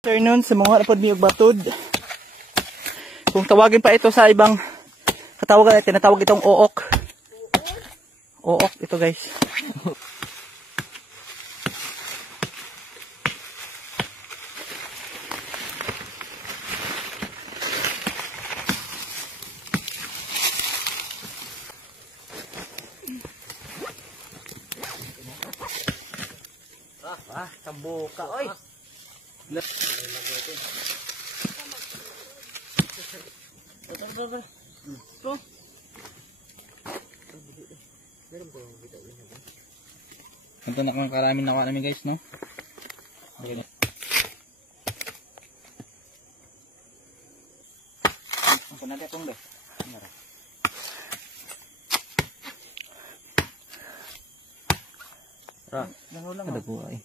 Afternoon sa mga napod miyog batod. Kung tawagin pa ito sa ibang katawagan ay tinatawag itong ook. Ook ito guys. Tambuka oy. Ito na kung karami nakuha namin guys, no? Okay. Ako na itong be. Nangulang ada po ay.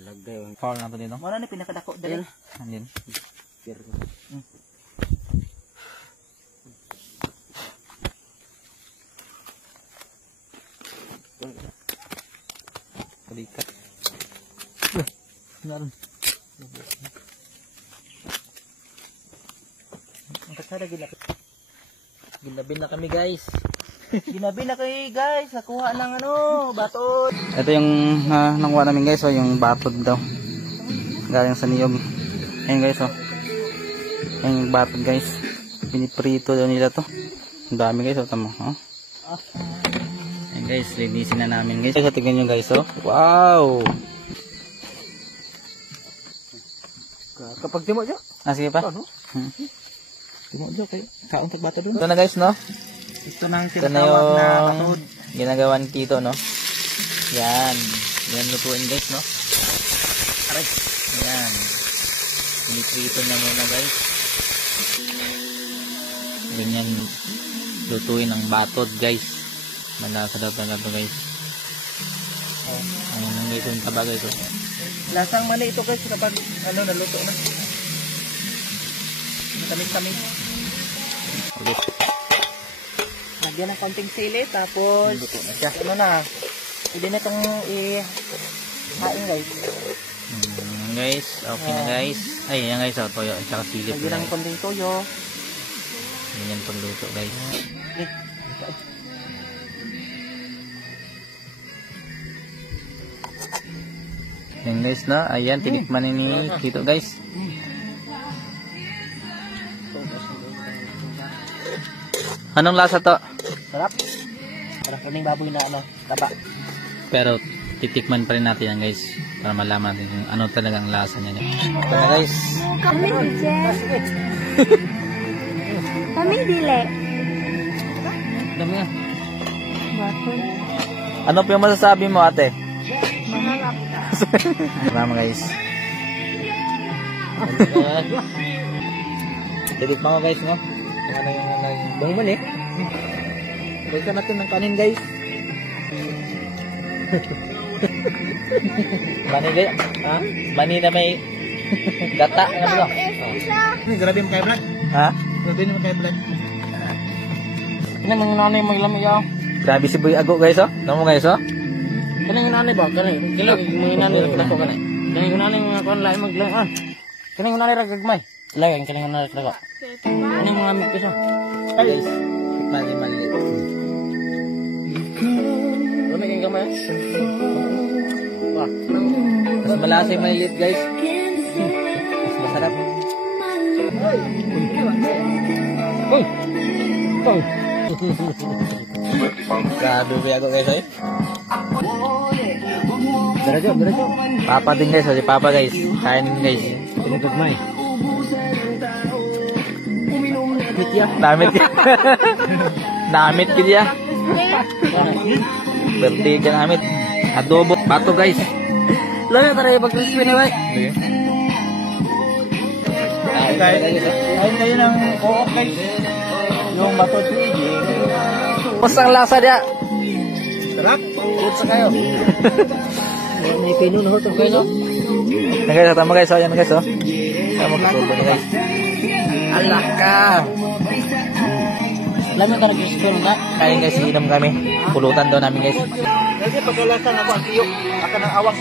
Lagay ang foul na ito dito. Mana ni pinakadako dali. Andyan. Balikat. Naroon. Ang kasara gilapit. Gilabin na kami guys. Ginabi na kayo guys, nakuha ng batod. Ito yung nakuha namin guys, yung batod daw. Galing sa niyog. Ayun guys, yung batod guys. Piniprito daw nila to. Ang dami guys, tama. Ayun guys, linisin na namin guys. Tignan nyo guys, wow! Kapag timo dyan. Sige pa. Timo dyan kayo. Kauntak batod dun. Ito na guys, no? Ito na yung batod. Ginagawan kito, no? Yan. Yan lutuin guys, no? Aray. Yan. Piniprito na muna guys. Ganyan lutuin ang batod guys. Malasa daw talaga guys. Ayun ang guys yung taba guys. Lasang mali ito guys kapag naluto na. Tamis-tamis. Ulit. Lagyan ng konting sili, tapos luto na siya. Pwede na itong i-hain guys. Guys, okay na guys. Ay, yan guys, toyo at saka sili. Lagyan ng konting toyo. Ganyan pagluto guys. Yan guys na, ayan, tinikman ni Kito guys. Anong lasa to? Sarap. Parang kuning baboy na taba. Pero titikman pa rin natin yan guys. Para malaman natin kung ano talaga ang lasa niya. Ito na guys. Kami Kami dili. Dami nga. Bato. Ano pa yung masasabi mo ate? Mahalap ka. Marama guys. Titikman ko guys, no? Ano yung banguman eh. Balikan natin ng kanin guys. Bani guys. Ha? Bani na may gata. Ano ba? Grabe mo kay Brad. Ha? Grabe mo kay Brad. Ano mga nanay maglamig yaw? Grabe si Boy Ago guys, oh. Namo guys, oh. Kanang nanay ba? Kanang kilo mga nanay nako kanay. Kanang nanay mga kon lain maglang. Kanang nanay ra gagmay. Lain kanang nanay ra. Kanang mga amig ko. Guys, mali. Ano naging kamay? Mas malasa yung maliit guys. Mas masarap. Uy! Grabe ba ako guys eh? Diretso. Papa din guys, si Papa guys. Kain din guys. Pinagpagmay. Damit ya. Damit gitu ya. Berarti kan amit. Adobo bato guys. Lalu tara pag-crispy na bay. Kain kayo ng kook guys. Yung bato. Pasang lasa dia. Sarap. Utsa kayo. May pinon ho to kayo. Guys, tama guys, ayan guys, oh. Tama guys. Allah ka. Alam mo ka nag-spoon ka? Kaya guys, inom kami. Pulutan daw namin guys. Kasi pagkalasan ako ang tiyok. Aka ng awang.